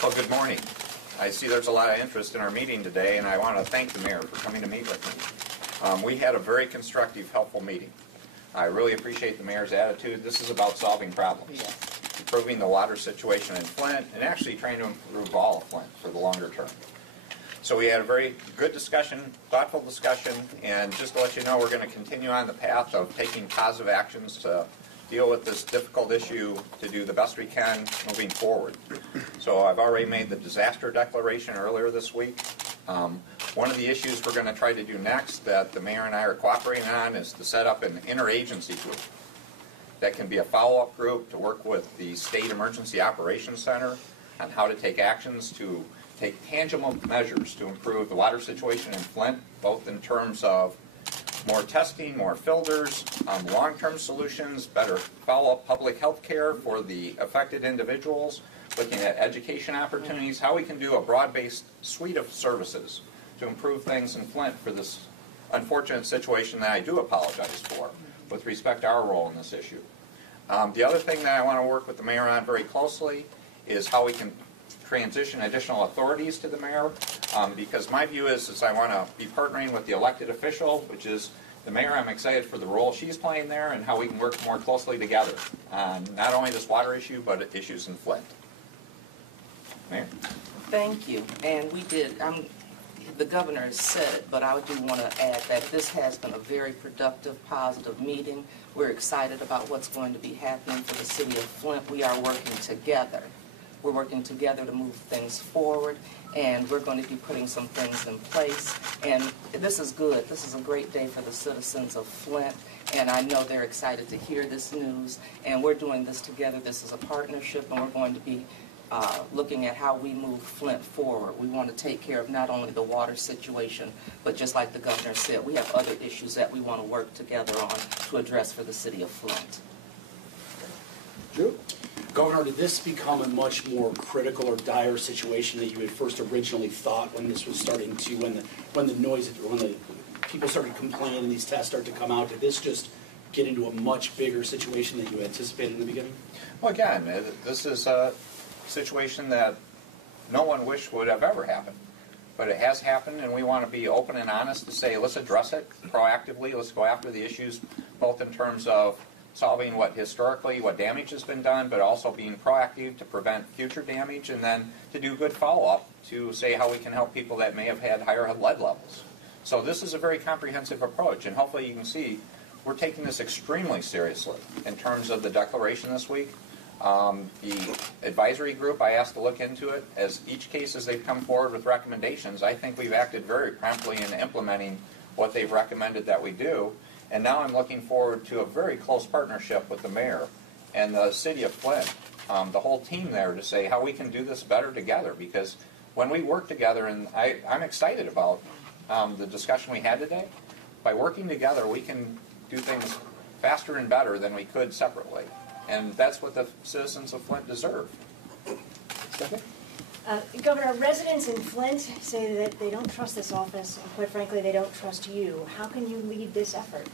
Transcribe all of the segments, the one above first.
Well, good morning. I see there's a lot of interest in our meeting today, and I want to thank the mayor for coming to meet with me. We had a very constructive, helpful meeting. I really appreciate the mayor's attitude. This is about solving problems, improving the water situation in Flint, and actually trying to improve all of Flint for the longer term. So we had a very good discussion, thoughtful discussion, and just to let you know, we're going to continue on the path of taking positive actions to deal with this difficult issue to do the best we can moving forward. So I've already made the disaster declaration earlier this week. One of the issues we're going to try to do next that the mayor and I are cooperating on is to set up an interagency group. That can be a follow-up group to work with the State Emergency Operations Center on how to take actions to take tangible measures to improve the water situation in Flint, both in terms of more testing, more filters, long-term solutions, better follow-up public health care for the affected individuals, looking at education opportunities, how we can do a broad-based suite of services to improve things in Flint for this unfortunate situation that I do apologize for with respect to our role in this issue. The other thing that I want to work with the mayor on very closely is how we can transition additional authorities to the mayor, because my view is I want to be partnering with the elected official, which is the mayor. I'm excited for the role she's playing there and how we can work more closely together on not only this water issue, but issues in Flint. Mayor? Thank you. And we did, the governor has said it, but I do want to add that this has been a very productive, positive meeting. We're excited about what's going to be happening for the city of Flint. We are working together. We're working together to move things forward, and we're going to be putting some things in place. And this is good. This is a great day for the citizens of Flint, and I know they're excited to hear this news. And we're doing this together. This is a partnership, and we're going to be looking at how we move Flint forward. We want to take care of not only the water situation, but just like the governor said, we have other issues that we want to work together on to address for the city of Flint. Drew? Governor, did this become a much more critical or dire situation that you had first originally thought when this was starting to, when the people started complaining and these tests started to come out? Did this just get into a much bigger situation than you anticipated in the beginning? Well, again, this is a situation that no one wished would have ever happened. But it has happened, and we want to be open and honest to say, let's address it proactively. Let's go after the issues, both in terms of solving what damage has been done, but also being proactive to prevent future damage, and then to do good follow-up to say how we can help people that may have had higher lead levels. So this is a very comprehensive approach, and hopefully you can see we're taking this extremely seriously in terms of the declaration this week. The advisory group, I asked to look into it. As each case as they've come forward with recommendations, I think we've acted very promptly in implementing what they've recommended that we do. And now I'm looking forward to a very close partnership with the mayor and the city of Flint, the whole team there, to say how we can do this better together. Because when we work together, and I'm excited about the discussion we had today, by working together we can do things faster and better than we could separately. And that's what the citizens of Flint deserve. Stephanie? Governor, residents in Flint say that they don't trust this office, and quite frankly, they don't trust you. How can you lead this effort?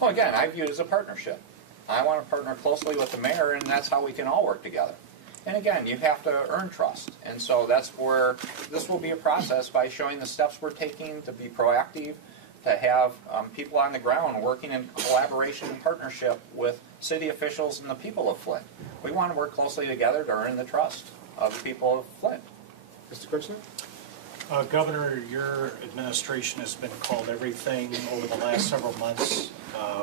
Well, again, I view it as a partnership. I want to partner closely with the mayor, and that's how we can all work together. And again, you have to earn trust. And so that's where this will be a process by showing the steps we're taking to be proactive, to have people on the ground working in collaboration and partnership with city officials and the people of Flint. We want to work closely together to earn the trust of the people of Flint. Mr. Kirchner? Governor, your administration has been called everything over the last several months,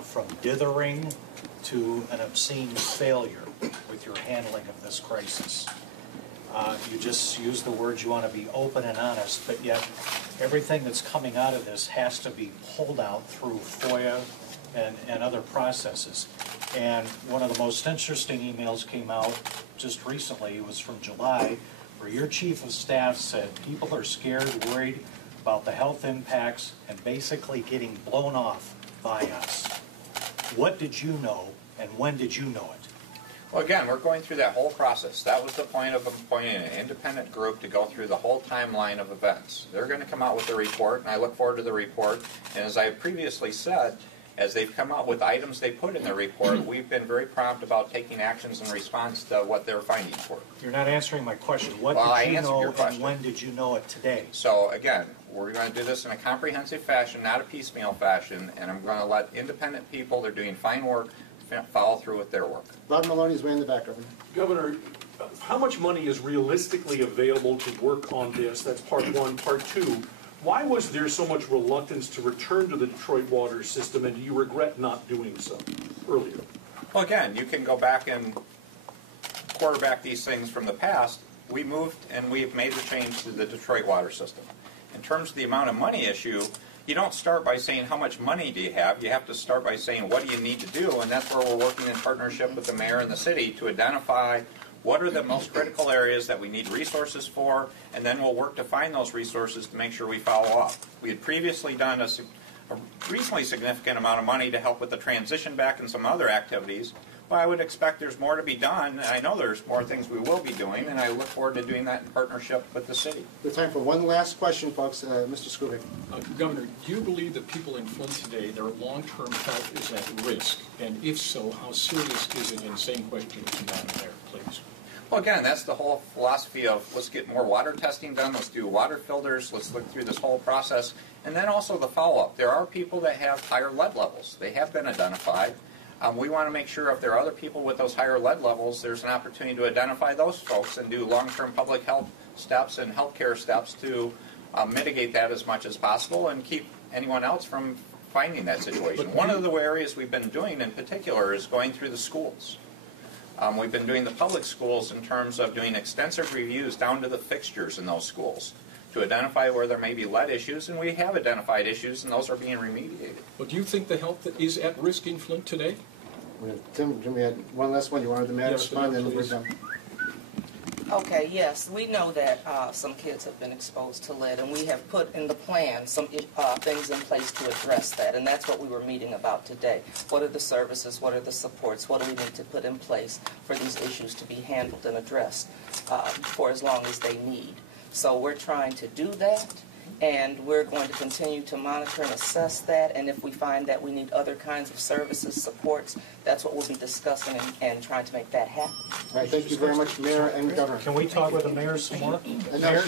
from dithering to an obscene failure with your handling of this crisis. You just use the words you want to be open and honest, but yet everything that's coming out of this has to be pulled out through FOIA and other processes. And one of the most interesting emails came out just recently. It was from July, where your chief of staff said people are scared, worried about the health impacts, and basically getting blown off by us. What did you know, and when did you know it? Well, again, we're going through that whole process. That was the point of appointing an independent group to go through the whole timeline of events. They're going to come out with a report, and I look forward to the report. And as I previously said, As they've come out with items they put in their report, we've been very prompt about taking actions in response to what their findings were. You're not answering my question. What Well, I did you answered know your and question. when did you know it today? So again, we're going to do this in a comprehensive fashion, not a piecemeal fashion, and I'm going to let independent people, they're doing fine work, follow through with their work. Bob Maloney's way in the back, Governor. Governor, how much money is realistically available to work on this? That's part one. Part two, why was there so much reluctance to return to the Detroit water system, and do you regret not doing so earlier? Well, again, you can go back and quarterback these things from the past. We moved and we've made the change to the Detroit water system. In terms of the amount of money issue, you don't start by saying how much money do you have. You have to start by saying what do you need to do, and that's where we're working in partnership with the mayor and the city to identify what are the most critical areas that we need resources for, and then we'll work to find those resources to make sure we follow up. We had previously done a reasonably significant amount of money to help with the transition back and some other activities, but I would expect there's more to be done, and I know there's more things we will be doing, and I look forward to doing that in partnership with the city. We have time for one last question, folks. Mr. Scooby. Governor, do you believe that people in Flint today, their long-term health is at risk? And if so, how serious is it? And same question to Madam Mayor, please. Well, again, that's the whole philosophy of let's get more water testing done, let's do water filters, let's look through this whole process, and then also the follow-up. There are people that have higher lead levels. They have been identified. We want to make sure if there are other people with those higher lead levels, there's an opportunity to identify those folks and do long-term public health steps and healthcare steps to mitigate that as much as possible and keep anyone else from finding that situation. One of the areas we've been doing in particular is going through the schools. We've been doing the public schools in terms of doing extensive reviews down to the fixtures in those schools to identify where there may be lead issues, and we have identified issues, and those are being remediated. Well, do you think the health is at risk in Flint today? Tim, we had one last one. You wanted the mayor to Yes, respond, then we're please. done. Okay, yes, we know that some kids have been exposed to lead, and we have put in the plan some things in place to address that, and that's what we were meeting about today. What are the services, what are the supports, what do we need to put in place for these issues to be handled and addressed for as long as they need? So we're trying to do that, and we're going to continue to monitor and assess that, and if we find that we need other kinds of services, supports, that's what we'll be discussing and trying to make that happen. All right, thank you very much, Mayor and Governor. Can we talk with the mayor some more? And now,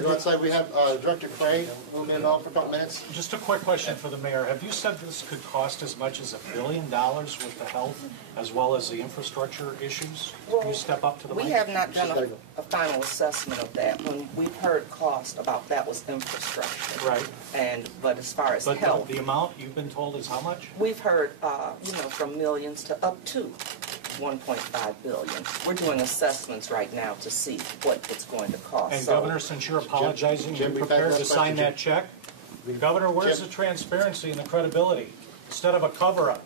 go outside. We have Director Cray who will be involved for a couple minutes. Just a quick question for the mayor. Have you said this could cost as much as $1 billion with the health as well as the infrastructure issues? Can you step up to the mic? We have not done a final assessment of that. When we've heard cost about that was infrastructure. Right. But as far as But health, the amount you've been told is how much? we've heard, from millions to up to 1.5 billion. We're doing assessments right now to see what it's going to cost. And So- Governor, since you're apologizing, Jim, you're we've had prepared to that sign question, that check? Governor, where's Jim. the transparency and the credibility? Instead of a cover-up,